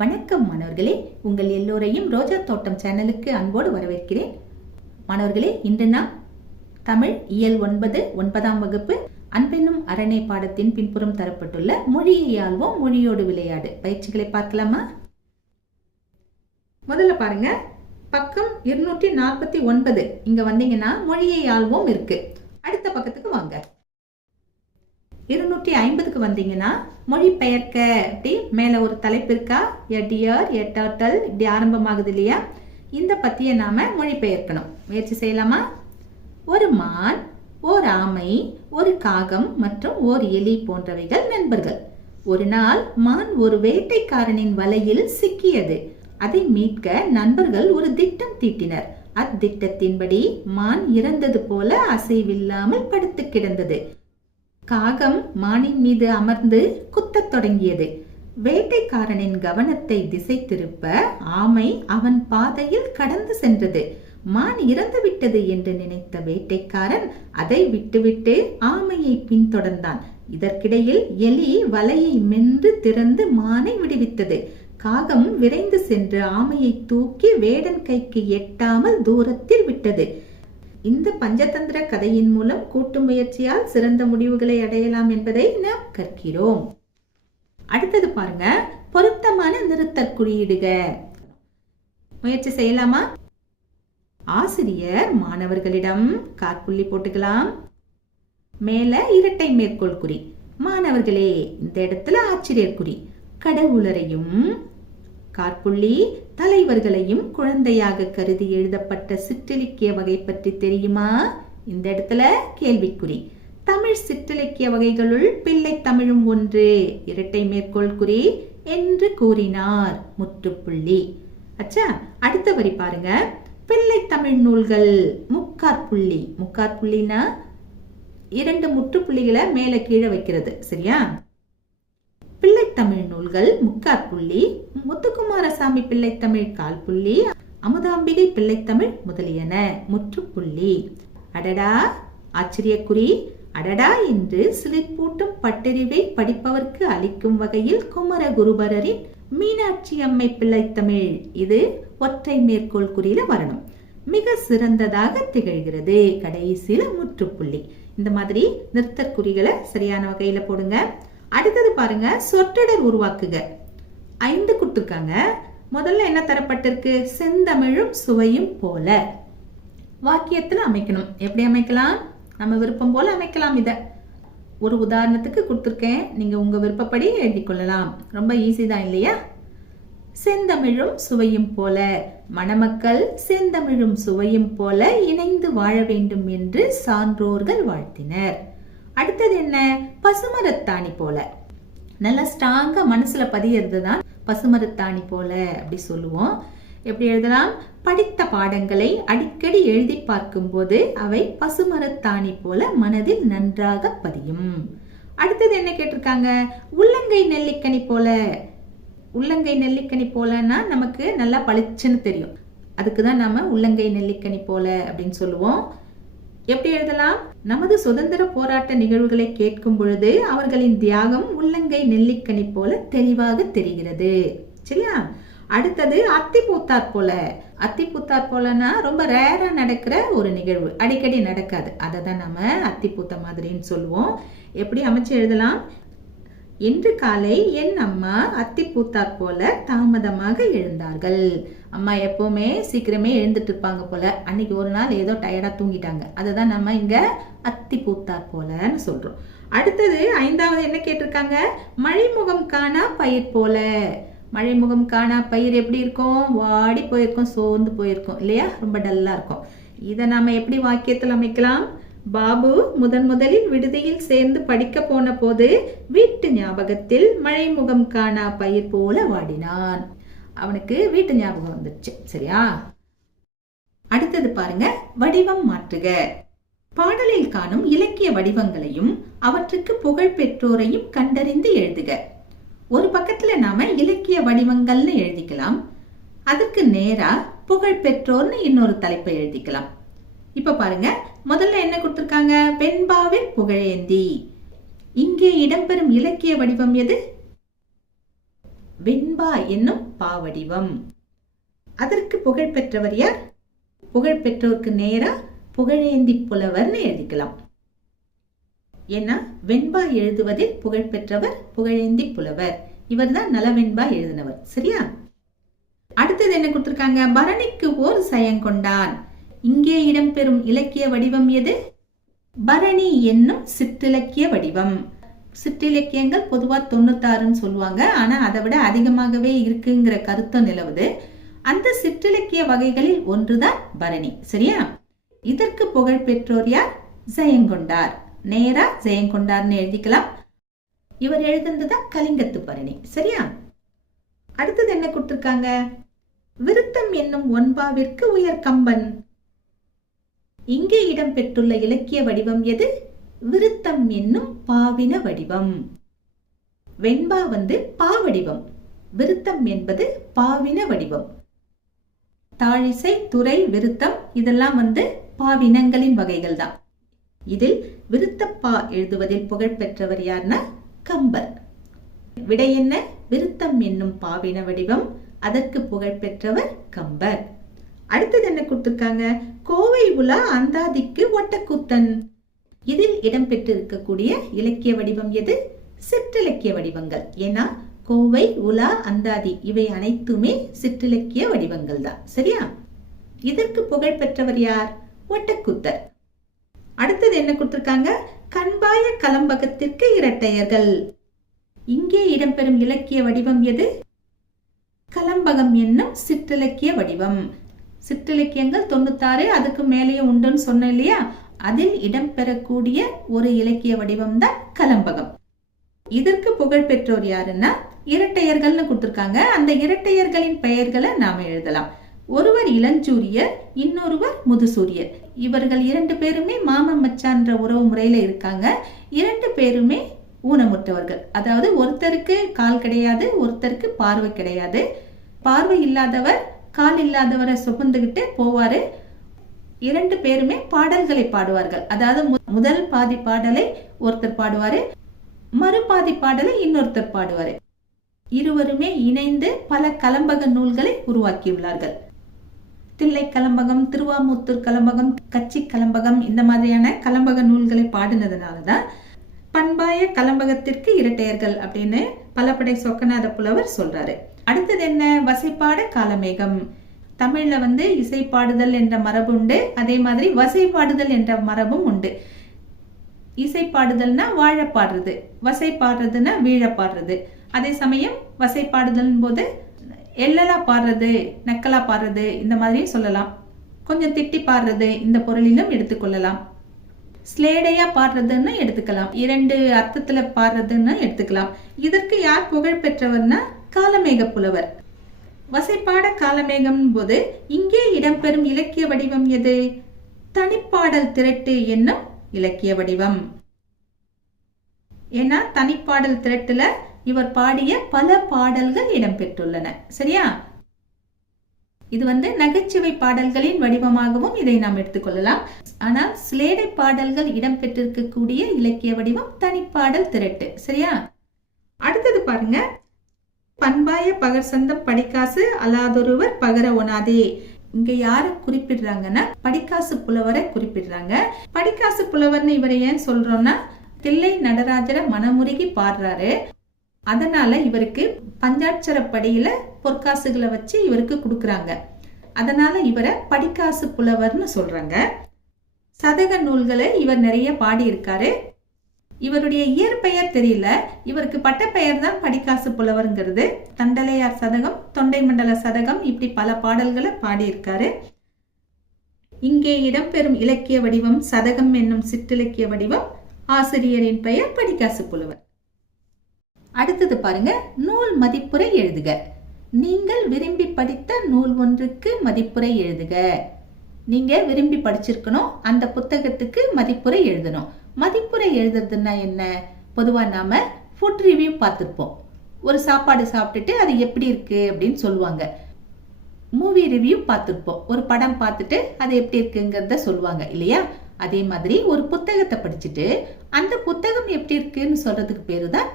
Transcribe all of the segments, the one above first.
வணக்கம் மாணவர்களே, உங்கள் எல்லோரையும் ரோஜா தோட்டம் சேனலுக்கு அன்போடு வரவேற்கிறேன். மாணவர்களே, இன்று நாம் தமிழ் இயல் 9 9ஆம் வகுப்பு அன்பென்னும் அரணே பாடத்தின் பின்புறம் தரப்பட்டுள்ள மொழியை ஆள்வோம் மொழியோடு விளையாடு பயிற்சிகளை பார்க்கலாமா? முதல்ல பாருங்க, பக்கம் 249 இங்க வந்தீங்கன்னா மொழியை ஆள்வோம் இருக்கு. அடுத்த பக்கத்துக்கு வாங்க. 250க்கு வந்தீங்கன்னா மொழி பெயர்க்க அப்படி மேல ஒரு தலைப்பு இருக்கா, எ டியர் எ டர்ட்டல் இப்படி ஆரம்பமாகுது இல்லையா? இந்த பத்திய நாம மொழி பெயர்க்கணும். முயற்சி செய்யலாமா? ஒரு மான், ஓர் ஆமை, ஒரு காகம் மற்றும் ஓர் எலி போன்றவைகள் நண்பர்கள். ஒரு நாள் மான் ஒரு வேட்டைக்காரனின் வலையில் சிக்கியது. அதை மீட்க நண்பர்கள் ஒரு திட்டம் தீட்டினர். அத்திட்டத்தின்படி மான் இறந்தது போல அசைவில்லாமல் படுத்து கிடந்தது. காகம் மானின் மீது அமர்ந்து குத்தத் தொடங்கியது. வேட்டைக்காரனின் கவனத்தை திசை திருப்ப ஆமை அவன் பாதையில் கடந்து சென்றது. மான் இறந்து விட்டது என்று நினைத்த வேட்டைக்காரன் அதை விட்டுவிட்டு ஆமையை பின்தொடர்ந்தான். இதற்கிடையில் எலி வலையை மென்று திறந்து மானை விடுவித்தது. காகம் விரைந்து சென்று ஆமையை தூக்கி வேடன் கைக்கு எட்டாமல் தூரத்தில் விட்டது. இந்த பஞ்சதந்திர கதையின் மூலம் கூட்டு முயற்சியால் சிறந்த முடிவுகளை அடையலாம் என்பதை நாம் கற்கிறோம். அடுத்தது பாருங்க, பொருத்தமான நிறுத்தற் குறியீடுக. முயற்சி செய்யலாமா? ஆசிரியர் மாணவர்களிடம் காற்புள்ளி போட்டுக்கலாம். மேல இரட்டை மேற்கோள் குறி. மாணவர்களே, இந்த இடத்துல ஆச்சரியர் குறி. கடவுளரையும் காற்புள்ளி தலைவர்களையும் குழந்தையாக கருதி எழுதப்பட்ட சிற்றிலக்கிய வகை பற்றி தெரியுமா? இந்த இடத்துல கேள்விக்குறி. தமிழ் சிற்றிலக்கிய வகைகளுள் பிள்ளை தமிழும் ஒன்று, இரட்டை மேற்கோள் குறி என்று கூறினார், முற்றுப்புள்ளி. அச்சா, அடுத்த வரி பாருங்க. பிள்ளை தமிழ் நூல்கள் முக்காற்புள்ளி. முக்காற்புள்ளினா இரண்டு முற்றுப்புள்ளிகளை மேல கீழே வைக்கிறது, சரியா? பிள்ளை தமிழ் நூல்கள் முக்காற்புள்ளி, முத்துக்குமாரசாமி பிள்ளைத்தமிழ் கால்புள்ளி, அமுதாம்பிகை பிள்ளைத்தமிழ் முதலியன முற்றுப்புள்ளி. அடடா ஆச்சரியக்குறி. அடடா என்று சிலிர்ப்பூட்டும் பட்டறிவை படிப்பவர்க்கு அளிக்கும் வகையில் குமர குருபரரின் மீனாட்சி அம்மை பிள்ளைத்தமிழ், இது ஒற்றை மேற்கோள் குறியில வரணும். மிக சிறந்ததாக திகழ்கிறது, கடைசியில முற்றுப்புள்ளி. இந்த மாதிரி நிறுத்தற்குறிகளை சரியான வகையில போடுங்க. அடுத்தது பாருங்க, சொற்றொடர் உருவாக்குக. 5 கொடுத்திருக்காங்க. முதல்ல என்ன தரப்பட்டிருக்கு? செந்தமிழும் சுவையும் போல. வாக்கியத்துல அமைக்கணும். எப்படி அமைக்கலாம்? நம்ம விருப்பம் போல அமைக்கலாம். இத ஒரு உதாரணத்துக்கு கொடுத்திருக்கேன், நீங்க உங்க விருப்பப்படி எழுதி கொள்ளலாம். ரொம்ப ஈஸி தான் இல்லையா? செந்தமிழும் சுவையும் போல, மணமக்கள் செந்தமிழும் சுவையும் போல இணைந்து வாழ வேண்டும் என்று சான்றோர்கள் வாழ்த்தினர். அடுத்தது என்ன? பசுமரத்தாணி போல. நல்லா ஸ்ட்ராங்கா மனசுல பதியறது தான் பசுமரத்தாணி போல அப்படி சொல்லுவோம். எப்படி எழுதலாம்? படித்த பாடங்களை அடிக்கடி எழுதி பார்க்கும் போது அவை பசுமரத்தாணி போல மனதில் நன்றாக பதியும். அடுத்தது என்ன கேட்டிருக்காங்க? உள்ளங்கை நெல்லிக்கனி போல. உள்ளங்கை நெல்லிக்கனி போலன்னா நமக்கு நல்லா பளிச்சுன்னு தெரியும். அதுக்குதான் நாம உள்ளங்கை நெல்லிக்கனி போல அப்படின்னு சொல்லுவோம். எப்படி எழுதலாம்? நமது சுதந்திர போராட்ட நிகழ்வுகளை கேட்கும் பொழுது அவர்களின் தியாகம் உள்ளங்கை நெல்லிக்கனி போல தெளிவாக தெரிகிறது, சரியா? அடுத்தது அத்தி பூத்தார் போல. அத்தி பூத்தார் போலனா ரொம்ப ரேரா நடக்கிற ஒரு நிகழ்வு, அடிக்கடி நடக்காது. அதை தான் நம்ம அத்தி பூத்த மாதிரின்னு சொல்லுவோம். எப்படி அமைச்சு எழுதலாம்? இன்று காலை என் அம்மா அத்தி பூத்தார் போல தாமதமாக எழுந்தார்கள். அம்மா எப்பவுமே சீக்கிரமே எழுந்துட்டு இருப்பாங்க போல, அன்னைக்கு ஒரு நாள் ஏதோ டயர்டா தூங்கிட்டாங்க. அதுதான் நம்ம இங்க அத்தி பூத்தார் போலன்னு சொல்றோம். அடுத்தது 5வது என்ன கேட்டிருக்காங்க? மழைமுகம் காணா பயிர் போல. மழைமுகம் காணா பயிர் எப்படி இருக்கும்? வாடி போயிருக்கும், சோர்ந்து போயிருக்கும் இல்லையா? ரொம்ப டல்லா இருக்கும். இதை நாம எப்படி வாக்கியத்தில் அமைக்கலாம்? பாபு முதலில் விடுதியில் சேர்ந்து படிக்க போன போது வீட்டு ஞாபகத்தில் மழைமுகம் காணா பயிர் போல வாடினான். அவனுக்கு வீட்டு ஞாபகம் வந்துருச்சு, சரியா? அடுத்தது பாருங்க, வடிவம் மாற்றுக. பாடலில் காணும் இலக்கிய வடிவங்களையும் அவற்றுக்கு புகழ் பெற்றோரையும் கண்டறிந்து எழுதுக. ஒரு பக்கத்துல நாம இலக்கிய வடிவங்கள்னு எழுதிக்கலாம். அதுக்கு நேரா புகழ் பெற்றோர்னு இன்னொரு தலைப்பை எழுதிக்கலாம். இப்ப பாருங்க, முதல்ல என்ன கொடுத்திருக்காங்க? வெண்பாவின் புகழேந்தி. இங்கே இடம்பெறும் இலக்கிய வடிவம் எது? வெண்பா என்னும் பாவடிவம். அதற்கு புகழ் பெற்றவர் யார்? புகழ் பெற்றோருக்கு நேரா புகழேந்தி புலவர்னு எழுதிக்கலாம். ஏன்னா வெண்பா எழுதுவதில் புகழ் பெற்றவர் புகழேந்தி புலவர். இவர் தான் நலவெண்பா எழுதினவர். சரியா? அடுத்தது என்ன கொடுத்திருக்காங்க? பரணிக்கு ஓர் சயங்கொண்டான். இங்கே இடம்பெறும் இலக்கிய வடிவம் எது? பரணி என்னும் சிற்றிலக்கிய வடிவம். சிற்றிலக்கியங்கள் பொதுவா 96ன்னு சொல்லுவாங்க. ஆனா அதை விட அதிகமாகவே இருக்குங்கிற கருத்தம் நிலவுது. அந்த சிற்றிலக்கிய வகைகளில் ஒன்றுதான் பரணி. சரியா? இதற்கு புகழ் பெற்றோர் யார்? ஜெயங்கொண்டார். நேரா ஜெயங்கொண்டார்னு எழுதிக்கலாம். இவர் எழுதுனதுதான் கலிங்கத்து பரணி. சரியா? அடுத்தது என்ன கொடுத்திருக்காங்க? விருத்தம் என்னும் ஒன்பாவிற்கு உயர் கம்பன். இங்கே இடம்பெற்றுள்ள இலக்கிய வடிவம் எது? விருத்தம் என்னும் பாவின வடிவம். வெண்பா பாவடிவம், விருத்தம் என்பது பாவின வடிவம். தாழிசை, துறை, விருத்தம் இதெல்லாம் பாவினங்களின் வகைகள் தான். இதில் விருத்தப்பா எழுதுவதில் புகழ் பெற்றவர் யார்னா கம்பர். விடை என்ன? விருத்தம் என்னும் பாவின வடிவம். அதற்கு புகழ் பெற்றவர் கம்பர். அடுத்தது என்ன கொடுத்திருக்காங்க? கோவை உலா அந்தாதிக்கு ஒட்டக்கூத்தன். இதில் இடம்பெற்றிருக்கக்கூடிய இலக்கிய வடிவம் எது? சிற்றிலக்கிய வடிவங்கள். ஏன்னா கோவை, உலா, அந்தாதி இவை அனைத்துமே சிற்றிலக்கிய வடிவங்கள் தான். சரியா? இதற்கு புகழ் பெற்றவர் யார்? ஒட்டக்கூத்தர். அடுத்தது என்ன கொடுத்திருக்காங்க? கண்பாய கலம்பகத்திற்கு இரட்டையர்கள். இங்கே இடம்பெறும் இலக்கிய வடிவம் எது? கலம்பகம் என்னும் சிற்றிலக்கிய வடிவம். சிற்றிலக்கியங்கள் 96, அதுக்கு மேலேயே உண்டுன்னு சொன்னேன் இல்லையா? அதில் இடம்பெறக்கூடிய ஒரு இலக்கிய வடிவம் தான் கலம்பகம். இதற்கு புகழ் பெற்றோர் யாருன்னா இரட்டையர்கள்னு கொடுத்திருக்காங்க. அந்த இரட்டையர்களின் பெயர்களை நாம எழுதலாம். ஒருவர் இளஞ்சூரியர், இன்னொருவர் முதுசூரியர். இவர்கள் 2 பேருமே மாமன் மச்சான்ற உறவு முறையில இருக்காங்க. 2 பேருமே ஊனமுற்றவர்கள். அதாவது ஒருத்தருக்கு கால் கிடையாது, ஒருத்தருக்கு பார்வை கிடையாது. பார்வை இல்லாதவர் கால் இல்லாதவரை சுமந்துகிட்டு போவாரு. 2 பேருமே பாடல்களை பாடுவார்கள். அதாவது முதல் பாதி பாடலை ஒருத்தர் பாடுவாரு, மறுபாதி பாடலை இன்னொருத்தர் பாடுவாரு. இருவருமே இணைந்து பல கலம்பக நூல்களை உருவாக்கியுள்ளார்கள். தில்லை கலம்பகம், திருவாமூத்தூர் கலம்பகம், கச்சி கலம்பகம் இந்த மாதிரியான கலம்பக நூல்களை பாடினதுனாலதான் பண்பாய கலம்பகத்திற்கு இரட்டையர்கள் அப்படின்னு பலப்படை சொக்கநாத புலவர் சொல்றாரு. அடுத்தது என்ன? வசைப்பாட காலமேகம். தமிழ்ல இசைப்பாடுதல் என்ற மரபு உண்டு. அதே மாதிரி வசைப்பாடுதல் என்ற மரபும் உண்டு. இசை பாடுதல்னா வாழ பாடுறது, வசை பாடுறதுன்னா வீழ பாடுறது. அதே சமயம் வசை பாடுதல் போது எல்லலா பாடுறது, நக்கலா பாடுறது இந்த மாதிரியும் சொல்லலாம். கொஞ்சம் திட்டி பாடுறது இந்த பொருளிலும் எடுத்துக்கொள்ளலாம். ஸ்லேடையா பாடுறதுன்னு எடுத்துக்கலாம். 2 அர்த்தத்துல பாடுறதுன்னு எடுத்துக்கலாம். இதற்கு யார் புகழ் பெற்றவர்னா காலமேக புலவர். வசைப்பாட காலமேகம் போது இங்கே இடம்பெறும் இலக்கிய வடிவம் எது? தனிப்பாடல் திரட்டு என்னும் இலக்கிய வடிவம். ஏன்னா தனிப்பாடல் திரட்டுல இவர் பாடிய பல பாடல்கள் இடம்பெற்றுள்ளன. சரியா? இது நகைச்சுவை பாடல்களின் வடிவமாகவும் இதை நாம் எடுத்துக்கொள்ளலாம். ஆனால் சிலேடை பாடல்கள் இடம்பெற்றிருக்கக்கூடிய இலக்கிய வடிவம் தனிப்பாடல் திரட்டு. சரியா? அடுத்தது பாருங்க. பண்பாய பகர்சந்தம் படிக்காசு அலாதொருவர் பகர ஒனாதே. இங்க யார குறிப்பிடுறாங்கன்னா படிக்காசு புலவரை குறிப்பிடுறாங்க. படிக்காசு புலவர்னு இவரை ஏன் சொல்றோம்னா தில்லை நடராஜரை மனமுருகி பாடுறாரு. அதனால இவருக்கு பஞ்சாட்சர படியில பொற்காசுகளை வச்சு இவருக்கு கொடுக்கறாங்க. அதனால இவரை படிக்காசு புலவர்னு சொல்றாங்க. சதக நூல்களை இவர் நிறைய பாடி இருக்காரு. இவருடைய இயற்பெயர் தெரியல. இவருக்கு பட்டப்பெயர் தான் படிக்காசு புலவர்ங்கிறது. தண்டலையார் சதகம், தொண்டை மண்டல சதகம் இப்படி பல பாடல்களை பாடியிருக்காரு. இங்கே இடம்பெறும் இலக்கிய வடிவம் சதகம் என்னும் சிற்றிலக்கிய வடிவம். ஆசிரியரின் பெயர் படிக்காசு புலவர். அடுத்தது பாருங்க. நூல் மதிப்புரை எழுதுக. நீங்கள் விரும்பி படித்த நூல் ஒன்றுக்கு மதிப்புரை எழுதுக. நீங்க விரும்பி படிச்சிருக்கணும், அந்த புத்தகத்துக்கு மதிப்புரை எழுதணும். மதிப்புரை எழுதுறதுன்னா என்ன? பொதுவா நாம ஃபுட் ரிவ்யூ பார்த்திருப்போம். ஒரு சாப்பாடு சாப்பிட்டுட்டு அது எப்படி இருக்கு அப்படின்னு சொல்லுவாங்க. மூவி ரிவ்யூ பார்த்திருப்போம். ஒரு படம் பார்த்துட்டு அது எப்படி இருக்குங்கிறத சொல்லுவாங்க இல்லையா? அதே மாதிரி ஒரு புத்தகத்தை படிச்சுட்டு அந்த புத்தகம் எப்படி இருக்குன்னு சொல்றதுக்கு பேரு தான்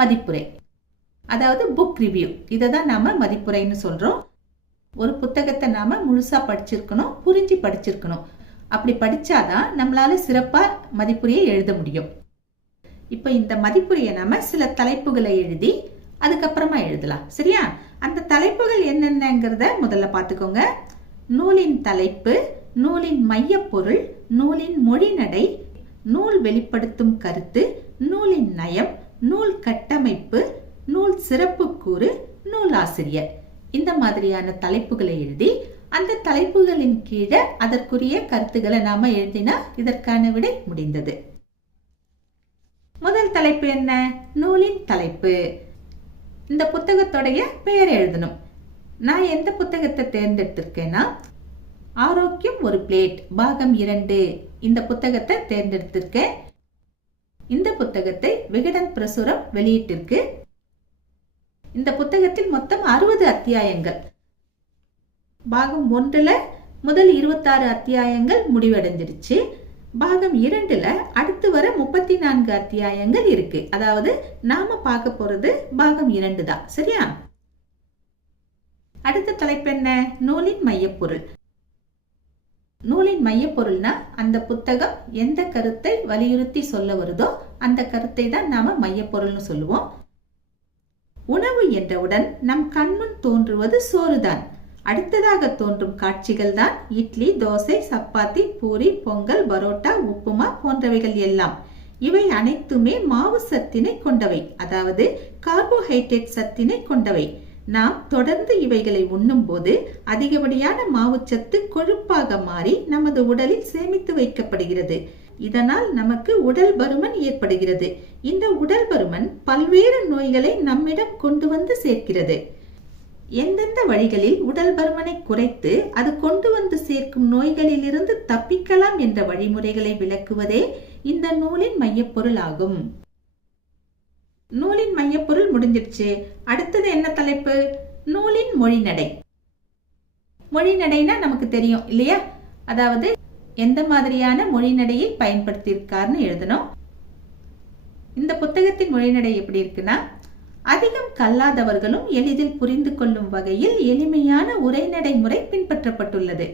மதிப்புரை. அதாவது புக் ரிவ்யூ. இதை தான் நாம மதிப்புரைன்னு சொல்றோம். ஒரு புத்தகத்தை நாம முழுசா படிச்சிருக்கணும், புரிஞ்சு படிச்சிருக்கணும். அப்படி படிச்சாதான் நம்மளால சிறப்பா மதிப்புரையை எழுத முடியும். இப்ப இந்த மதிப்புரையை நாம சில தலைப்புகளை எழுதி அதுக்கப்புறமா எழுதலாம். சரியா? அந்த தலைப்புகள் என்னென்னங்கிறத முதல்ல பார்த்துக்கோங்க. நூலின் தலைப்பு, நூலின் மையப்பொருள், நூலின் மொழிநடை, நூல் வெளிப்படுத்தும் கருத்து, நூலின் நயம், நூல் கட்டமைப்பு, நூல் சிறப்பு கூறு, நூல் ஆசிரியர். இந்த மாதிரியான தலைப்புகளை எழுதி அந்த தலைப்புகளின் கீழே அதற்குரிய கருத்துக்களை நாம எழுதினா இதற்கான விடை முடிந்தது. முதல் தலைப்பு என்ன? நூலின் தலைப்பு. இந்த புத்தகத்துடைய பெயர் எழுதணும். நான் எந்த புத்தகத்தை தேர்ந்தெடுத்திருக்கேன்னா, ஆரோக்கியம் ஒரு பிளேட் பாகம் 2 இந்த புத்தகத்தை தேர்ந்தெடுத்திருக்கேன். இந்த புத்தகத்தை விகடன் பிரசுரம் வெளியிட்டிருக்கு. இந்த புத்தகத்தில் மொத்தம் 60 அத்தியாயங்கள். பாகம் 1ல முதல் 26 அத்தியாயங்கள் முடிவடைஞ்சிருச்சு. பாகம் 2ல அடுத்து வர 34 அத்தியாயங்கள் இருக்கு. அதாவது நாம பார்க்க போறது பாகம் 2 தான். சரியா? அடுத்த தலைப்பு என்ன? நூலின் மையப்பொருள். நூலின் மையப்பொருள்னா அந்த புத்தகம் எந்த கருத்தை வலியுறுத்தி சொல்ல வருதோ அந்த கருத்தை தான் நாம மையப்பொருள்னு சொல்லுவோம். உணவு என்றவுடன் நம் கண்முன் தோன்றுவது சோறுதான். அடுத்ததாக தோன்றும் காட்சிகள் தான் இட்லி, தோசை, சப்பாத்தி, பூரி, பொங்கல், பரோட்டா, உப்புமா போன்றவைகள் எல்லாம். இவை அனைத்துமே மாவு சத்தினை கொண்டவை, அதாவது கார்போஹைட்ரேட் சத்தினை கொண்டவை. நாம் தொடர்ந்து இவைகளை உண்ணும் போது அதிகப்படியான மாவுச்சத்து கொழுப்பாக மாறி நமது உடலில் சேமித்து வைக்கப்படுகிறது. இதனால் நமக்கு உடல் பருமன் ஏற்படுகிறது. இந்த உடல் பருமன் பல்வேறு நோய்களை நம்மிடம் கொண்டு வந்து சேர்க்கிறது. எந்தெந்த வழிகளில் உடல் பருமனை குறைத்து அது கொண்டு வந்து சேர்க்கும் நோய்களில் இருந்து தப்பிக்கலாம் என்ற வழிமுறைகளை விளக்குவதே இந்த நூலின் மையப்பொருள் ஆகும். நூலின் மையப்பொருள் முடிஞ்சிடுச்சு. அடுத்தது என்ன தலைப்பு? நூலின் மொழிநடை. மொழிநடைனா நமக்கு தெரியும் இல்லையா? அதாவது எந்த மாதிரியான மொழிநடையை பயன்படுத்தியிருக்காருன்னு எழுதணும். இந்த புத்தகத்தின் மொழிநடை எப்படி இருக்குன்னா, அதிகம் கல்லாதவர்களும் எளிதில் புரிந்து கொள்ளும் வகையில் எளிமையான உரைநடை முறை பின்பற்றப்பட்டுள்ளது.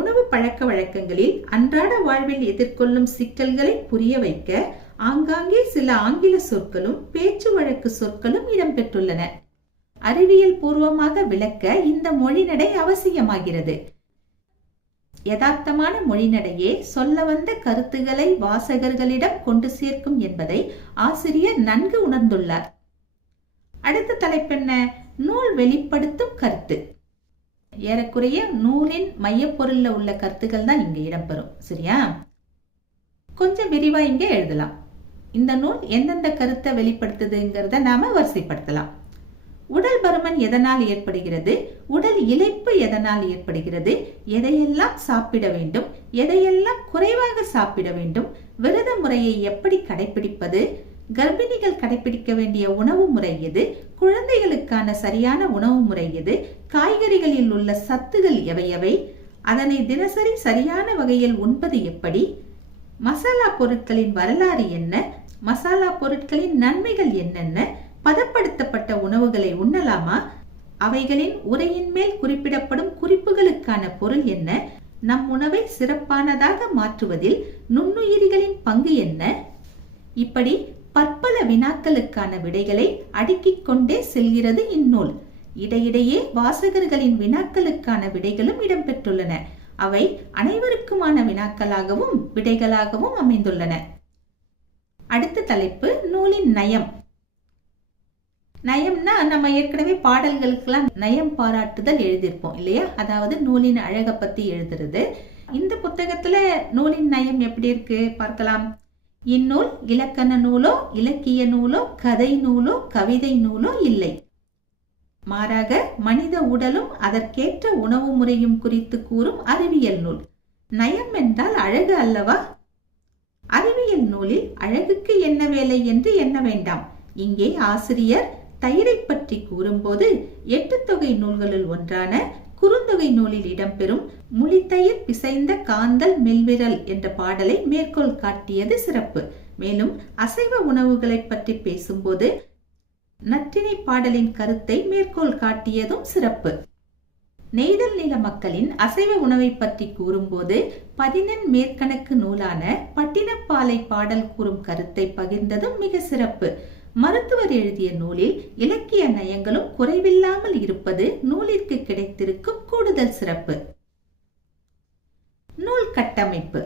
உணவு பழக்க வழக்கங்களில் அன்றாட வாழ்வில் எதிர்கொள்ளும் சிக்கல்களை புரிய வைக்க ஆங்காங்கே சில ஆங்கில சொற்களும் பேச்சு வழக்கு சொற்களும் இடம்பெற்றுள்ளன. அறிவியல் பூர்வமாக விளக்க இந்த மொழிநடை அவசியமாகிறது. யதார்த்தமான மொழிநடையே சொல்ல வந்த கருத்துக்களை வாசகர்களிடம் கொண்டு சேர்க்கும் என்பதை ஆசிரியர் நன்கு உணர்ந்துள்ளார். அடுத்த தலைப்பென்ன? நூல் வெளிப்படுத்தும் கருத்து. ஏறக்குறைய நூலின் மையப்பொருள்ல உள்ள கருத்துக்கள் தான் இங்க இடம்பெறும். சரியா? கொஞ்சம் விரிவா இங்க எழுதலாம். இந்த நூல் எந்தெந்த கருத்தை வெளிப்படுத்துதுங்கிறத நாம வரிசைப்படுத்தலாம். உடல் பருமன் எதனால் ஏற்படுகிறது? உடல் இளைப்பு எதனால் ஏற்படுகிறது? எதையெல்லாம் சாப்பிட வேண்டும்? எதையெல்லாம் குறைவாக சாப்பிட வேண்டும்? விரத முறையை எப்படி கடைபிடிப்பது? கர்ப்பிணிகள் கடைபிடிக்க வேண்டிய உணவு முறை எது? குழந்தைகளுக்கான சரியான உணவு முறை எது? காய்கறிகளில் உள்ள சத்துகள் எவையவை? அதனை தினசரி சரியான வகையில் உண்பது எப்படி? மசாலா பொருட்களின் வரலாறு என்ன? மசாலா பொருட்களின் நன்மைகள் என்னென்ன? பதப்படுத்தப்பட்ட உணவுகளை உண்ணலாமா? அவைகளின் உரையின் மேல் குறிப்பிடப்படும் குறிப்புகளுக்கான பொருள் என்ன? நம் உணவை சிறப்பானதாக மாற்றுவதில் நுண்ணுயிரிகளின் பங்கு என்ன? இப்படி பற்பல வினாக்களுக்கான விடைகளை அடுக்கிக் கொண்டே செல்கிறது இந்நூல். இடையிடையே வாசகர்களின் வினாக்களுக்கான விடைகளும் இடம்பெற்றுள்ளன. அவை அனைவருக்குமான வினாக்களாகவும் விடைகளாகவும் அமைந்துள்ளன. அடுத்த தலைப்பு நூலின் நயம். நயம்னா நம்ம ஏற்கனவே பாடல்களுக்கெல்லாம் நயம் பாராட்டுதல் எழுதியிருப்போம் இல்லையா? அதாவது நூலின் அழகை பத்தி எழுதுறது. இந்த புத்தகத்துல நூலின் நயம் எப்படி இருக்கு பார்க்கலாம். இந்நூல் இலக்கண நூலோ, இலக்கிய நூலோ, கதை நூலோ, கவிதை நூலோ இல்லை. மாறாக மனித உடலும் அதற்கேற்ற உணவு முறையும் குறித்து கூறும் அறிவியல் நூல். நயம் என்றால் அழகு அல்லவா? அறிவியல் நூலில் அழகுக்கு என்ன வேலை என்று எண்ண வேண்டாம். இங்கே ஆசிரியர் தயிரை பற்றி கூறும்போது 8 தொகை நூல்களுள் ஒன்றான குறுந்தொகை நூலில் இடம்பெறும் முளித்தயிர் பிசைந்த காந்தல் மெல்விரல் என்ற பாடலை மேற்கோள் காட்டியது சிறப்பு. மேலும் அசைவ உணவுகளை பற்றி பேசும்போது நற்றிணை பாடலின் கருத்தை மேற்கோள் காட்டியதும் சிறப்பு. நெய்தல் நில மக்களின் அசைவ உணவை பற்றி கூறும்போது 14 மேற்கணக்கு நூலான பட்டினப்பாலை பாடல் கூறும் கருத்தை பகிர்ந்ததும் மிக சிறப்பு. மருத்துவர் எழுதிய நூலில் இலக்கிய நயங்களும் குறைவில்லாமல் இருப்பது நூலிற்கு கிடைத்திருக்கும் கூடுதல் சிறப்பு. நூல் கட்டமைப்பு,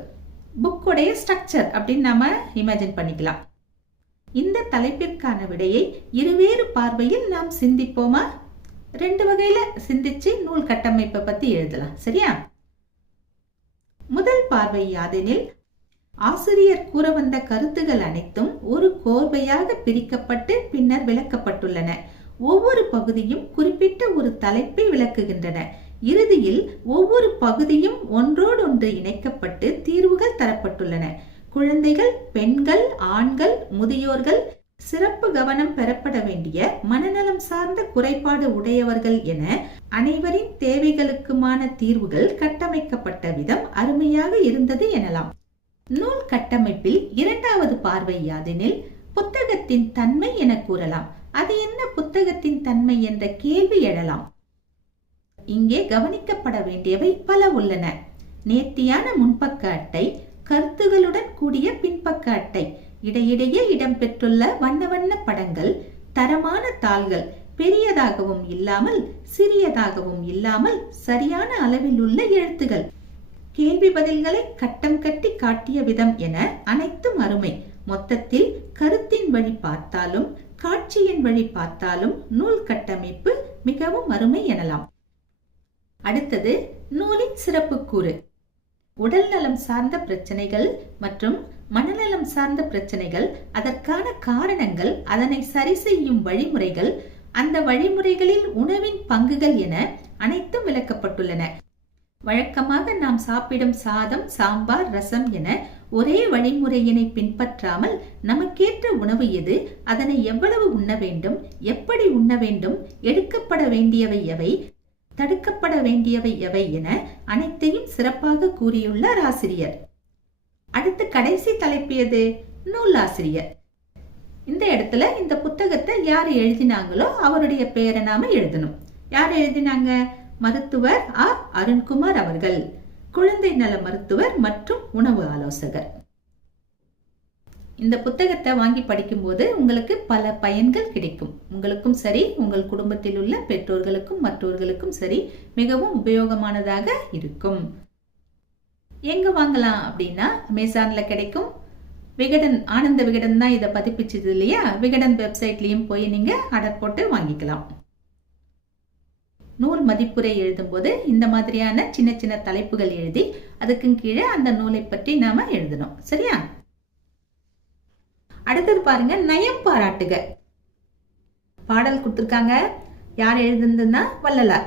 புக்குடைய ஸ்ட்ரக்சர் அப்படின்னு நாம இமேஜின் பண்ணிக்கலாம். இந்த தலைப்பிற்கான விடையை இருவேறு பார்வையில் நாம் சிந்திப்போமா? 2 வகையில சிந்திச்சு நூல் கட்டமைப்பை பத்தி எழுதலாம். சரியா? முதல் பார்வை யாதெனில், ஆசிரியர் கூற வந்த கருத்துகள் அனைத்தும் ஒரு கோர்வையாக பிரிக்கப்பட்டு பின்னர் விளக்கப்பட்டுள்ளன. ஒவ்வொரு பகுதியும் குறிப்பிட்ட ஒரு தலைப்பை விளக்குகின்றன. இறுதியில் ஒவ்வொரு பகுதியும் ஒன்றோடொன்று இணைக்கப்பட்டு தீர்வுகள் தரப்பட்டுள்ளன. குழந்தைகள், பெண்கள், ஆண்கள், முதியோர்கள், சிறப்பு கவனம் பெறப்பட வேண்டிய மனநலம் சார்ந்த குறைபாடு உடையவர்கள் என அனைவரின் தேவைகளுக்குமான தீர்வுகள் கட்டமைக்கப்பட்ட விதம் அருமையாக இருந்தது எனலாம். நூல் கட்டமைப்பில் இரண்டாவது பார்வை யாதெனில், புத்தகத்தின் தன்மை என கூறலாம். அது என்ன புத்தகத்தின் தன்மை என்ற கேள்வி எழலாம். இங்கே கவனிக்கப்பட வேண்டியவை பல உள்ளன. நேர்த்தியான முன்பக்க அட்டை, கருத்துகளுடன் கூடிய பின்பக்க அட்டை, இடையிடையே இடம்பெற்றுள்ள வண்ண வண்ண படங்கள், தரமான தாள்கள், பெரியதாகவும் இல்லாமல் சிறியதாகவும் இல்லாமல் சரியான அளவில் உள்ள எழுத்துகள், கேள்வி பதில்களை கட்டம் கட்டி காட்டிய விதம் என அனைத்தும் அருமை. மொத்தத்தில் கருத்தின் வழி பார்த்தாலும் காட்சியின் வழி பார்த்தாலும் நூல் கட்டமைப்பு மிகவும் அருமை எனலாம். அடுத்தது நூலின் சிறப்பு கூறு. உடல் நலம் சார்ந்த பிரச்சனைகள் மற்றும் மனநலம் சார்ந்த பிரச்சனைகள், அதற்கான காரணங்கள், அதனை சரி செய்யும் வழிமுறைகள், அந்த வழிமுறைகளில் உணவின் பங்குகள் என அனைத்தும் விளக்கப்பட்டுள்ளன. வழக்கமாக நாம் சாப்பிடும் சாதம், சாம்பார், ரசம் என ஒரே வழிமுறையினை பின்பற்றாமல் நமக்கேற்ற உணவு எது, அதனை எவ்வளவு உண்ண வேண்டும், எப்படி உண்ண வேண்டும், எடுக்கப்பட வேண்டியவை எவை, தடுக்கப்பட வேண்டியவை எவை என அனைத்தையும் சிறப்பாக கூறியுள்ளார் ஆசிரியர். அடுத்து கடைசி தலைப்பு எது? நூலாசிரியர். இந்த இடத்துல இந்த புத்தகத்தை யார் எழுதினாங்களோ அவருடைய பெயரை நாம எழுதணும். யார் எழுதினாங்க? மருத்துவர் ஆ. அருண்குமார் அவர்கள், குழந்தை நல மருத்துவர் மற்றும் உணவு ஆலோசகர். இந்த புத்தகத்தை வாங்கி படிக்கும்போது உங்களுக்கு பல பயன்கள் கிடைக்கும். உங்களுக்கும் சரி, உங்கள் குடும்பத்தில் உள்ள பெற்றோர்களுக்கும் மற்றவர்களுக்கும் சரி, மிகவும் உபயோகமானதாக இருக்கும். எங்க வாங்கலாம் அப்படின்னா, அமேசான்ல கிடைக்கும். விகடன், ஆனந்த விகடன் தான் இதை பதிப்பிச்சது இல்லையா? விகடன் வெப்சைட்லயும் போய் நீங்க ஆர்டர் போட்டு வாங்கிக்கலாம். நூல் மதிப்புரை எழுதும் போது இந்த மாதிரியான சின்ன சின்ன தலைப்புகள் எழுதி அதுக்கு கீழே அந்த நூலை பற்றி நாம எழுதணும். சரியா? அடுத்தது பாருங்க, நயம் பாராட்டுக. பாடல் கொடுத்திருக்காங்க. யார் எழுதுனா? வள்ளலார்.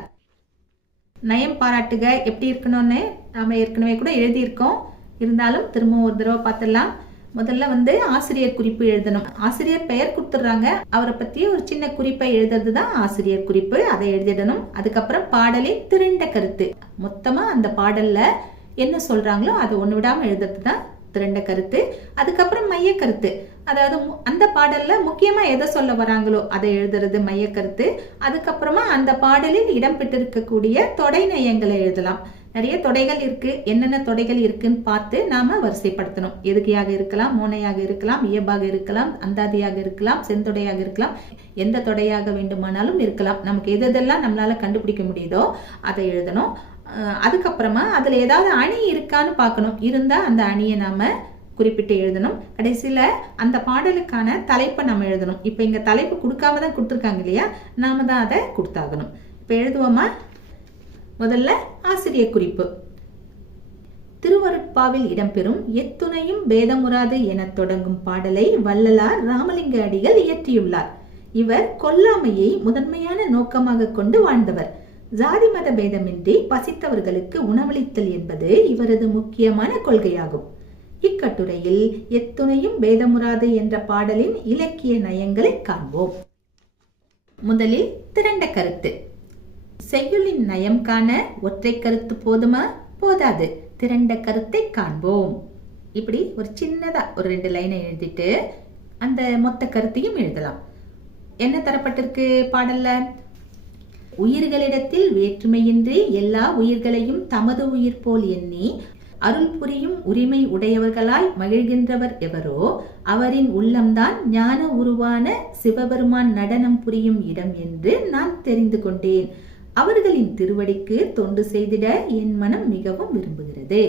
நயம் பாராட்டுக எப்படி இருக்கணும்னு நாம ஏற்கனவே கூட எழுதியிருக்கோம். இருந்தாலும் திரும்பவும் ஒரு தடவை பார்த்துடலாம். முதல்ல ஆசிரியர் குறிப்பு எழுதணும். ஆசிரியர் பெயர் கொடுத்துடுறாங்க, அவரை பத்தி ஒரு சின்ன குறிப்பை எழுதுறது தான் ஆசிரியர் குறிப்பு. அதை எழுதிடணும். அதுக்கப்புறம் பாடலின் திரண்ட கருத்து, மொத்தமா அந்த பாடல்ல என்ன சொல்றாங்களோ அதை ஒண்ணு விடாம எழுதுறது தான் திரண்ட கருத்து. அதுக்கப்புறம் மைய கருத்து, அதாவது அந்த பாடல்ல முக்கியமா எதை சொல்ல வராங்களோ அதை எழுதுறது மைய கருத்து. அதுக்கப்புறமா அந்த பாடலில் இடம்பெற்றிருக்கக்கூடிய தொடை நயங்களை எழுதலாம். நிறைய தொடைகள் இருக்கு, என்னென்ன தொடைகள் இருக்குன்னு பார்த்து நாம வரிசைப்படுத்தணும். எதுகையாக இருக்கலாம், மோனையாக இருக்கலாம், இயல்பாக இருக்கலாம், அந்தாதியாக இருக்கலாம், செந்தொடையாக இருக்கலாம், எந்த தொடையாக வேண்டுமானாலும் இருக்கலாம். நமக்கு எதெல்லாம் நம்மளால கண்டுபிடிக்க முடியுதோ அதை எழுதணும். அதுக்கப்புறமா அதுல ஏதாவது அணி இருக்கான்னு பார்க்கணும். இருந்தா அந்த அணியை நாம குறிப்பிட்டு எழுதணும். கடைசியில அந்த பாடலுக்கான தலைப்பை நம்ம எழுதணும். இப்ப இங்க தலைப்பு கொடுக்காம தான் கொடுத்துருக்காங்க இல்லையா, நாம தான் அதை கொடுத்தாகணும். இப்ப எழுதுவோமா? முதல்ல ஆசிரியர் குறிப்பு. திருவருட்பாவில் இடம்பெறும் எத்துணையும் பேதமுறாது என தொடங்கும் பாடலை வள்ளலார் ராமலிங்க அடிகள் இயற்றியுள்ளார். இவர் கொல்லாமையை முதன்மையான நோக்கமாக கொண்டு வாழ்ந்தவர். ஜாதி மத பேதமின்றி பசித்தவர்களுக்கு உணவளித்தல் என்பது இவரது முக்கியமான கொள்கையாகும். இக்கட்டுரையில் எத்துணையும் பேதமுறாது என்ற பாடலின் இலக்கிய நயங்களை காண்போம். முதலில் திரண்ட கருத்து. செய்யுளின் நயம் காண ஒற்றை கருத்து போதுமா? போதாது. திரண்ட கருத்தை காண்போம். இப்படி ஒரு சின்னதா ஒரு 2 லைனை எழுதிட்டு அந்த மொத்த கருத்தையும் எழுதலாம். என்ன தரப்பட்டிருக்கு பாடல்ல? உயிர்களிடத்தில் வேற்றுமையின்றி எல்லா உயிர்களையும் தமது உயிர் போல் எண்ணி அருள் புரியும் உரிமை உடையவர்களாய் மகிழ்கின்றவர் எவரோ அவரின் உள்ளம்தான் ஞான உருவான சிவபெருமான் நடனம் புரியும் இடம் என்று நான் தெரிந்து கொண்டேன். அவர்களின் திருவடிக்கு தொண்டு செய்திட என் மனம் மிகவும் விரும்புகிறது.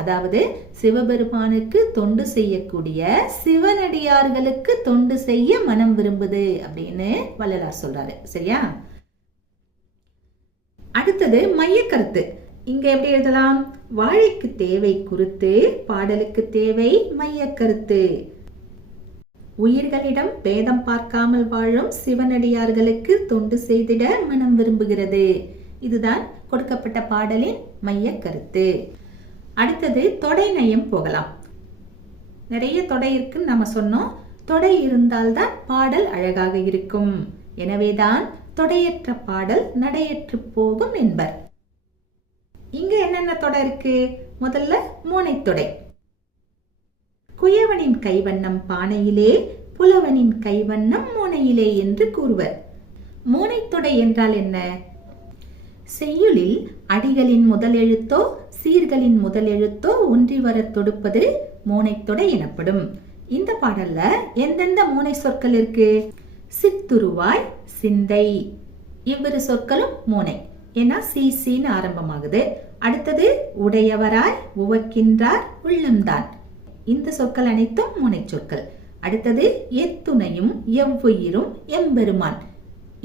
அதாவது சிவபெருமானுக்கு தொண்டு செய்யக்கூடிய சிவனடியார்களுக்கு தொண்டு செய்ய மனம் விரும்புது அப்படின்னு வள்ளலார் சொல்றாரு. சரியா? அடுத்தது மைய கருத்து. இங்க எப்படி எழுதலாம்? வாழைக்கு தேவை குருத்து, பாடலுக்கு தேவை மைய கருத்து. உயிர்களிடம் பேதம் பார்க்காமல் வாழும் சிவனடியார்களுக்கு தொண்டு செய்திட மனம் விரும்புகிறது. இதுதான் கொடுக்கப்பட்ட பாடலின் மைய கருத்து. அடுத்தது தொடை நயம் போகலாம். நிறைய தொடை இருக்குன்னு நம்ம சொன்னோம். தொடை இருந்தால்தான் பாடல் அழகாக இருக்கும். எனவேதான் தொடையற்ற பாடல் நடையற்று போகும் என்பர். இங்க என்னென்ன தொடை இருக்கு? முதல்ல மோனைத்தொடை. குயவனின் கைவண்ணம் பானையிலே, புலவனின் கைவண்ணம் மோனையிலே என்று கூறுவர். மோனைத்தொடை என்றால் என்ன? செய்யுளில் அடிகளின் முதல் எழுத்தோ சீர்களின் முதல் எழுத்தோ ஒன்றி வர தொடுப்பது மோனைத்தொடை எனப்படும். இந்த பாடல்ல எந்தெந்த மோனை சொற்கள் இருக்கு? சித்துருவாய், சிந்தை, இவ்விரு சொற்களும் மோனை. ஏன்னா சீசின்னு ஆரம்பமாகுது. அடுத்தது உடையவராய், உவக்கின்றார், உள்ளம்தான். இந்த சொற்கள் அனைத்தும் மோனை சொற்கள். அடுத்தது எத்துணையும், எவ்வுயிரும், எம்பெருமான்.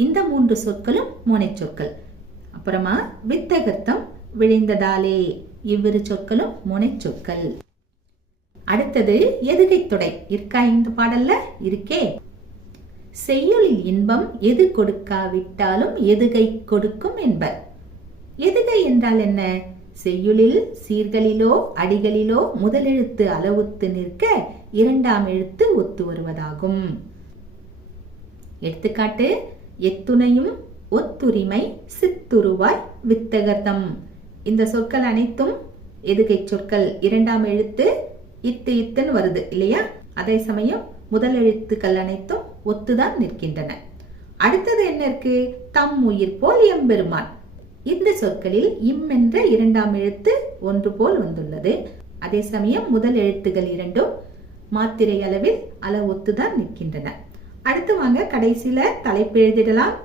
இந்த 3 சொற்களும் மோனை சொற்கள். அப்புறமா வித்தகர்த்தம், விழிந்ததாலே, இவ்விரு சொற்களும் மோனை சொற்கள். அடுத்தது எதுகை தொடை. இருக்கா இந்த பாடல்ல? இருக்கே. செய்யுளில் இன்பம் எது கொடுக்காவிட்டாலும் எதுகை கொடுக்கும் என்பர். எதுகை என்றால் என்ன? செய்யுளில் சீர்களிலோ அடிகளிலோ முதலெழுத்து அளவுத்து நிற்க இரண்டாம் எழுத்து ஒத்து வருவதாகும். எடுத்துக்காட்டு: எத்துணையும், ஒத்துரிமை, சித்துருவாய், வித்தகர்த்தம். இந்த சொற்கள் அனைத்தும் எதுகை சொற்கள். இரண்டாம் எழுத்து இத்து இத்துன்னு வருது இல்லையா? அதே சமயம் முதல் எழுத்துக்கள் அனைத்தும் ஒத்துதான் நிற்கின்றன. அடுத்தது என்ன இருக்கு? தம் உயிர் போல் எம்பெருமான். இந்த சொற்களில் இம் என்ற இரண்டாம் எழுத்து ஒன்று போல் வந்துள்ளது. அதே சமயம் முதல் எழுத்துகள் இரண்டும் மாத்திரை அளவில் ஒத்துதான் நிற்கின்றன. அடுத்து வாங்க கடைசியில தலைப்பு எழுதிடலாம்.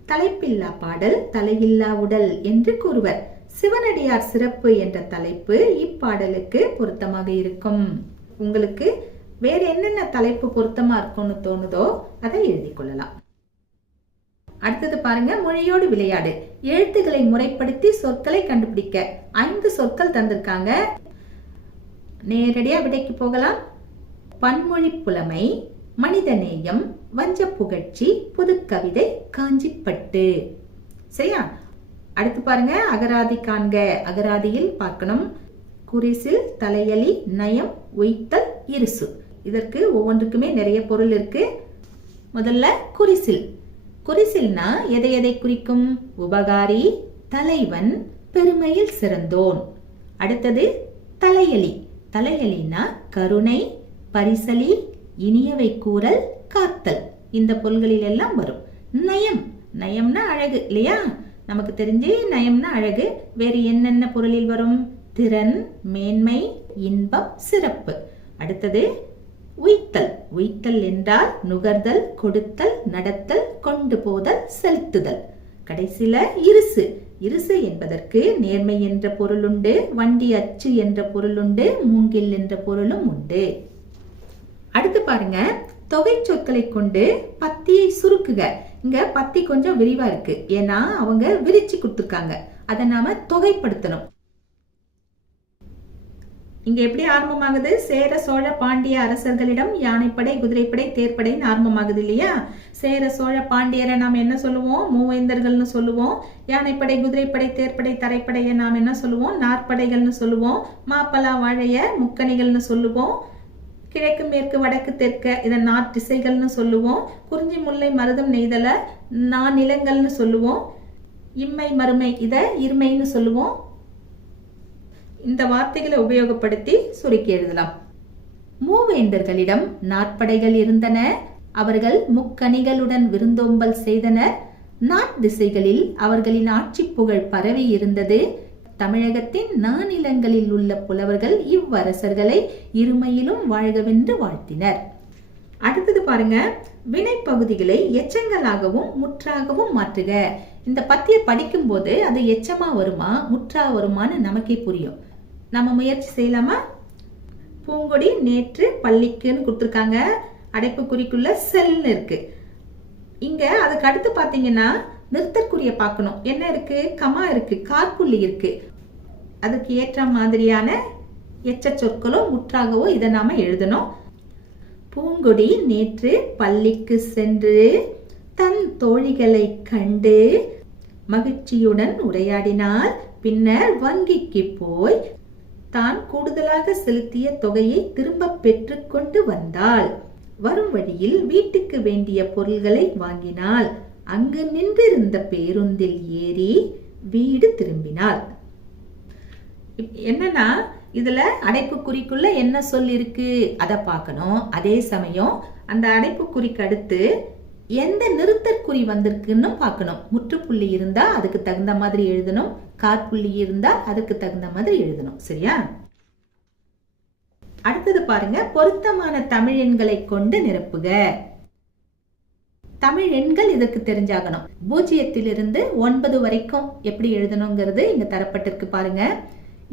தலைப்பில்லா பாடல் தலையில்லா உடல் என்று கூறுவர். சிவனடியார் சிறப்பு என்ற தலைப்பு இப்பாடலுக்கு பொருத்தமாக இருக்கும். உங்களுக்கு வேற என்னென்ன தலைப்பு பொருத்தமா இருக்கும்னு தோணுதோ அதை எழுதி கொள்ளலாம். அடுத்தது பாருங்க, மொழியோடு விளையாடு. எழுத்துக்களை முறைப்படுத்தி சொற்களை கண்டுபிடிக்க 5 சொற்கள் தந்திருக்காங்க. நேரடியா விடைக்கு போகலாம். பன்மொழி புலமை, மனிதநேயம், வஞ்ச புகழ்ச்சி, புதுக்கவிதை, காஞ்சிப்பட்டு. சரியா? அடுத்து பாருங்க, அகராதி காண்க. அகராதியில் பார்க்கணும். குறிசில், தலையலி, நயம், உய்த்தல், இருசு. இதற்கு ஒவ்வொன்றுக்குமே நிறைய பொருள் இருக்கு. முதல்ல குறிசில். குறிசில்னா எதை எதை குறிக்கும்? உபகாரி, தலைவன், பெருமையில் சிறந்தோன். அடுத்தது தலையலி. தலையலினா கருணை, பரிசலி, இனியவை கூறல், காத்தல். இந்த பொருள்களில் எல்லாம் வரும். நயம். நயம்னா அழகு இல்லையா? நமக்கு தெரிஞ்சு நயம்னா அழகு. வேறு என்னென்ன பொருளில் வரும்? திறன், மேன்மை, இன்பம், சிறப்பு. அடுத்தது உய்த்தல். உய்த்தல் என்றால் நுகர்தல், கொடுத்தல், நடத்தல், கொண்டு போதல், செலுத்துதல். கடைசியில இருசு. இருசு என்பதற்கு நேர்மை என்ற பொருளுண்டு, வண்டி அச்சு என்ற பொருளுண்டு, மூங்கில் என்ற பொருளும் உண்டு. அடுத்து பாருங்க, தொகை சொற்களை கொண்டு பத்தியை சுருக்குக. இங்க பத்தி கொஞ்சம் விரிவா இருக்கு. ஏன்னா அவங்க விரிச்சு கொடுத்துருக்காங்க. அதை நாம தொகைப்படுத்தணும். இங்க எப்படி ஆரம்பமாகுது? சேர சோழ பாண்டிய அரசர்களிடம் யானைப்படை, குதிரைப்படை, தேர்ப்படைன்னு ஆரம்பமாகுது இல்லையா? சேர சோழ பாண்டியரை நாம் என்ன சொல்லுவோம்? மூவேந்தர்கள்னு சொல்லுவோம். யானைப்படை, குதிரைப்படை, தேர்ப்படை, தரைப்படையை நாம் என்ன சொல்லுவோம்? நாற்படைகள்னு சொல்லுவோம். மாப்பலா வாழைய முக்கணிகள்னு சொல்லுவோம். கிழக்கு மேற்கு வடக்கு தெற்க இதை நாற்றிசைகள்னு சொல்லுவோம். குறிஞ்சி முல்லை மருதம் நெய்தல நிலங்கள்னு சொல்லுவோம். இம்மை மறுமை இதை இருமைன்னு சொல்லுவோம். இந்த வார்த்தைகளை உபயோகப்படுத்தி சுருக்கி எழுதலாம். மூவேந்தர்களிடம் நாற்படைகள் இருந்தன. அவர்கள் முக்கணிகளுடன் விருந்தோம்பல் செய்தனர். நாட்டிசைகளில் அவர்களின் ஆட்சி புகழ் பரவி இருந்தது. தமிழகத்தின் நானிலங்களில் உள்ள புலவர்கள் இவ்வரசர்களை இருமையிலும் வாழ்கவென்று வாழ்த்தினர். அடுத்தது பாருங்க, வினை பகுதிகளை எச்சங்களாகவும் முற்றாகவும் மாற்றுக. இந்த பத்தியை படிக்கும் போது அது எச்சமா வருமா முற்றா வருமானு நமக்கே புரியும். நம்ம முயற்சி செய்யலாமா? பூங்கொடி நேற்று பள்ளிக்குன்னு கொடுத்துருக்காங்க. அடைப்புக்குறிக்குள்ள செல்னு இருக்கு. இங்க அதுக்கு அடுத்து பாத்தீங்கன்னா நிறுத்தற்குறிய பார்க்கணும். என்ன இருக்கு? கமா இருக்கு, காற்புள்ளி இருக்கு. அதுக்கு ஏற்ற மாதிரியான எச்ச சொற்களோ முற்றாகவோ இதை நாம எழுதணும். பூங்கொடி நேற்று பள்ளிக்கு சென்று தன் தோழிகளை கண்டு மகிழ்ச்சியுடன் உரையாடினாள். பின்னர் வங்கிக்கு போய் தான் கூடுதலாக செலுத்திய தொகையை திரும்ப பெற்று கொண்டு வந்தாள். வரும் வழியில் வீட்டுக்கு வேண்டிய பொருள்களை வாங்கினாள். அங்கு நின்றிருந்த பேருந்தில் ஏறி வீடு திரும்பினாள். என்னன்னா இதுல அடைப்புக்குறிக்குள்ள என்ன சொல் இருக்கு அதை பார்க்கணும். அதே சமயம் அந்த அடைப்புக்குறிக்கு அடுத்து எந்த நிறுத்தற்குறி வந்திருக்குன்னு பார்க்கணும். முற்றுப்புள்ளி இருந்தா அதுக்கு தகுந்த மாதிரி எழுதணும், காற்புள்ளி இருந்தா அதுக்கு தகுந்த மாதிரி எழுதணும். சரியா? அடுத்தது பாருங்க, பொருத்தமான தமிழ் எண்களை கொண்டு நிரப்புக. தமிழ் எண்கள் இதற்கு தெரிஞ்சாகணும். 0 to 9 வரைக்கும் எப்படி எழுதணுங்கிறது இங்க தரப்பட்டிருக்கு பாருங்க.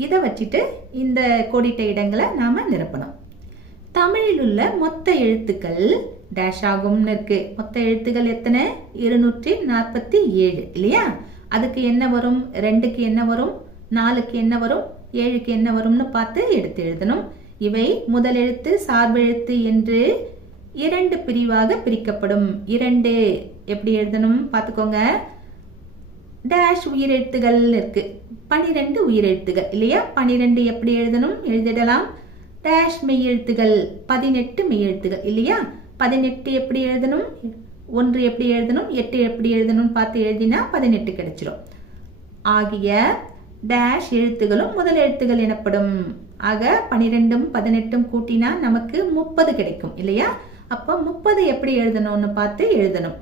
இதை வச்சுட்டு இந்த கோடிட்ட இடங்களை நாம நிரப்பணும். தமிழில் உள்ள மொத்த எழுத்துக்கள் டேஷ் ஆகும்னு இருக்கு. மொத்த எழுத்துக்கள் எத்தனை? 247 இல்லையா? அதுக்கு என்ன வரும்? 2க்கு என்ன வரும்? 4க்கு என்ன வரும்? 7க்கு என்ன வரும்னு பார்த்து எடுத்து எழுதணும். இவை முதல் எழுத்து சார்பெழுத்து என்று 2 பிரிவாக பிரிக்கப்படும். 2 எப்படி எழுதணும் பார்த்துக்கோங்க. டேஷ் உயிரெழுத்துகள் இருக்கு, 12 உயிரெழுத்துகள் இல்லையா? 12 எப்படி எழுதணும்? எழுதிடலாம். டேஷ் மெய்யெழுத்துகள் 18 மெய்யெழுத்துகள் இல்லையா? 18 எப்படி எழுதணும்? 1 எப்படி எழுதணும்? 8 எப்படி எழுதணும் பார்த்து எழுதினா 18 கிடைச்சிடும். ஆகிய டேஷ் எழுத்துகளும் முதல் எழுத்துகள் எனப்படும். ஆக 12ம் 18ம் கூட்டினா நமக்கு 30 கிடைக்கும் இல்லையா? அப்ப 30 எப்படி எழுதணும்னு பார்த்து எழுதணும்.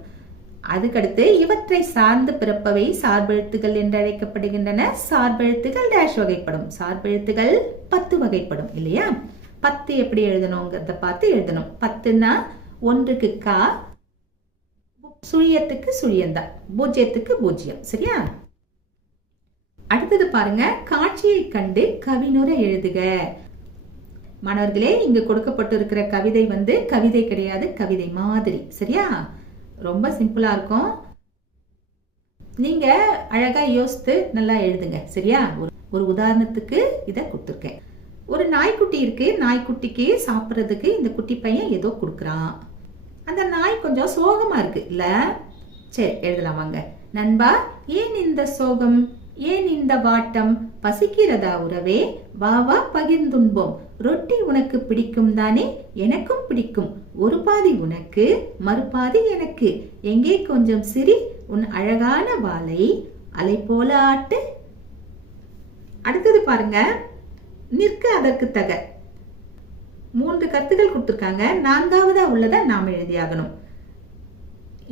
அதுக்கடுத்து இவற்றை சார்ந்து பிறப்பவை சார்பெழுத்துகள் என்று அழைக்கப்படுகின்றன. சார்பெழுத்துகள் டேஷ் வகைப்படும். சார்பெழுத்துகள் 10 வகைப்படும் இல்லையா? 10 எப்படி எழுதணுங்கிறத பார்த்து எழுதணும். 10னா 1க்கு கா, சுழியத்துக்கு சுழியந்தான், 0க்கு 0. சரியா? அடுத்தது பாருங்க, காட்சியை கண்டு கவினுரை எழுதுக. மாணவர்களே, இங்கு கொடுக்கப்பட்டிருக்கிற கவிதை கவிதை கிடையாது, கவிதை மாதிரி. சரியா? ரொம்ப சிம்பிளா இருக்கும். நீங்க அழகா யோசித்து நல்லா எழுதுங்க. சரியா? ஒரு உதாரணத்துக்கு இதை கொடுத்துருக்கேன். ஒரு நாய்க்குட்டி இருக்கு. நாய்க்குட்டிக்கு சாப்பிட்றதுக்கு இந்த குட்டி பையன் ஏதோ கொடுக்குறான். அந்த நாய் கொஞ்சம் சோகமா இருக்கு இல்ல? சரி, எழுதலாம் வாங்க. நண்பா, ஏன் இந்த சோகம்? ஏன் இந்த வாட்டம்? பசிக்கிறதா உறவே? வா வா பகிர்ந்துண்போம். ரொட்டி உனக்கு பிடிக்கும் தானே? எனக்கும் பிடிக்கும். ஒரு பாதி உனக்கு, மறுபாதி எனக்கு. எங்கே கொஞ்சம் சிரி, உன் அழகான வாளை அலை போல ஆட்டு. அடுத்தது பாருங்க, நிற்க அதற்கு தக. 3 கருத்துக்கள் கொடுத்திருக்காங்க. 4வதா உள்ளதை நாம எழுதியாகணும்.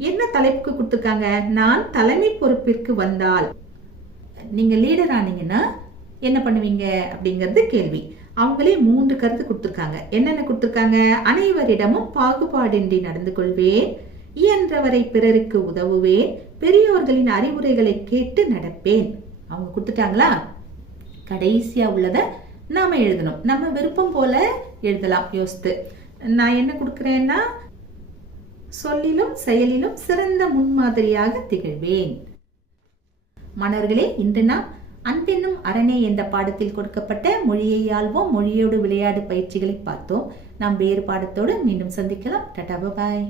என்ன தலைப்புக்கு கொடுத்திருக்காங்க? நான் தலைமை பொறுப்பிற்கு வந்தால். நீங்க லீடர் ஆனீங்கன்னா என்ன பண்ணுவீங்க அப்படிங்கிறது கேள்வி. அவங்களே 3 கருத்து கொடுத்திருக்காங்க. என்னென்ன கொடுத்திருக்காங்க? அனைவரிடமும் பாகுபாடின்றி நடந்து கொள்வேன், இயன்றவரை பிறருக்கு உதவுவேன், பெரியோர்களின் அறிவுரைகளை கேட்டு நடப்பேன். அவங்க கொடுத்துட்டாங்களா? கடைசியா உள்ளத நாம எழுதணும். நம்ம விருப்பம் போல எழுதலாம் யோசித்து. நான் என்ன கொடுக்கிறேன்னா, சொல்லிலும் செயலிலும் சிறந்த முன்மாதிரியாக திகழ்வேன். மாணவர்களே, இன்று நாம் அன்பென்னும் அரணே என்ற பாடத்தில் கொடுக்கப்பட்ட மொழியை ஆள்வோம், மொழியோடு விளையாடு பயிற்சிகளை பார்த்தோம். நாம் வேறு பாடத்தோடு மீண்டும் சந்திக்கலாம். டாடா, பாய்.